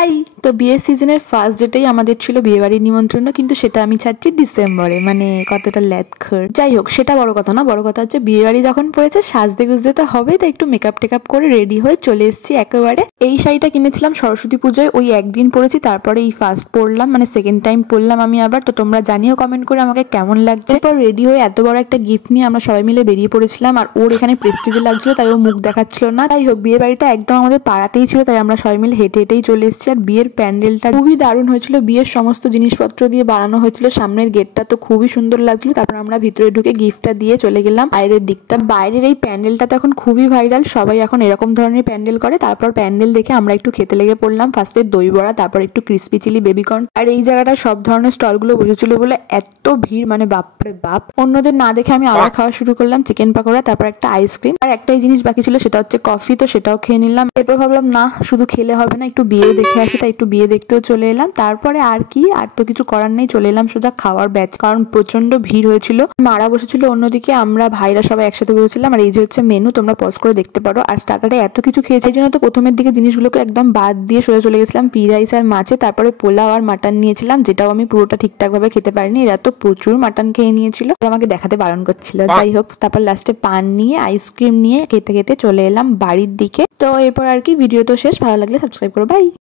High. তো বিয়ের সিজনের ফার্স্ট ডেটেই আমাদের ছিল বিয়েবাড়ির নিমন্ত্রণ, কিন্তু সেটা আমি ছাড়ছি ডিসেম্বরে, মানে কতটা ল্যাদখর। যাই হোক, সেটা বড় কথা না, বড় কথা হচ্ছে বিয়েবাড়ি যখন পড়েছে সাজতে গুজতে তো হবেই, তো একটু মেকআপ টেকআপ করে রেডি হয়ে চলে এসেছি একেবারে। এই শাড়িটা কিনেছিলাম সরস্বতী পুজোয়, ওই একদিন পরেছি, তারপরে এই ফার্স্ট পরলাম, মানে সেকেন্ড টাইম পরলাম আমি আবার। তো তোমরা জানিও কমেন্ট করে আমাকে কেমন লাগছে। এরপর রেডি হয়ে এত বড় একটা গিফট নিয়ে আমরা সবাই মিলে বেরিয়ে পড়েছিলাম, আর ওর এখানে প্রেস্টিজে লাগছিল তাই ও মুখ দেখাচ্ছিল না। তাই হোক, বিয়ে বাড়িটা একদম আমাদের পাড়াতেই ছিল, তাই আমরা সবাই মিলে হেঁটে হেঁটেই চলে এসেছি। আর বিয়ের প্যান্ডেলটা খুবই দারুণ হয়েছিল, বিয়ের সমস্ত জিনিসপত্র দিয়ে বানানো হয়েছিল, সামনের গেটটা তো খুবই সুন্দর লাগছিল। তারপর আমরা ভিতরে ঢুকে গিফটটা দিয়ে চলে গেলাম বাইরের দিকটা। বাইরের এই প্যান্ডেলটা তো এখন খুবই ভাইরাল, সবাই এখন এরকম ধরনের প্যান্ডেল করে। তারপর প্যান্ডেল দেখে আমরা একটু খেতে লেগে পড়লাম, ফার্স্টে দই বড়া, তারপর একটু ক্রিসপি চিলি বেবিকর্ন। আর এই জায়গাটা সব ধরনের স্টলগুলো বসেছিল বলে এত ভিড়, মানে বাপরে বাপ। অন্যদের না দেখে আমি আবার খাওয়া শুরু করলাম চিকেন পাকোড়া, তারপর একটা আইসক্রিম, আর একটাই জিনিস বাকি ছিল সেটা হচ্ছে কফি, তো সেটাও খেয়ে নিলাম। এরপর ভাবলাম না, শুধু খেলে হবে না, একটু বিয়েও দেখে আসি, তাই একটু বিয়ে দেখতেও চলে এলাম। তারপরে আর কি, আর তো কিছু করার নেই, চলে এলাম সোজা খাওয়ার ব্যাচ, কারণ প্রচন্ড ভিড় হয়েছিল। মারা বসেছিল অন্যদিকে, আমরা ভাইরা সবাই একসাথে বসেছিলাম। আর এই যে হচ্ছে মেনু, তোমরা পজ করে দেখতে পারো। আর স্টার্টারে এত কিছু খেয়েছে, এই জন্য তো প্রথমের দিকে জিনিসগুলোকে একদম বাদ দিয়ে সোজা চলে গেছিলাম ফ্রি রাইস আর মাছে। তারপরে পোলাও আর মাটন নিয়েছিলাম, যেটাও আমি পুরোটা ঠিকঠাক ভাবে খেতে পারিনি, এরা তো প্রচুর মাটন খেয়ে নিয়েছিল, আমাকে দেখাতে বারণ করছিল। যাই হোক, তারপর লাস্টে পান নিয়ে আইসক্রিম নিয়ে খেতে খেতে চলে এলাম বাড়ির দিকে। তো এরপর আর কি, ভিডিও তো শেষ, ভালো লাগলে সাবস্ক্রাইব করো, বাই।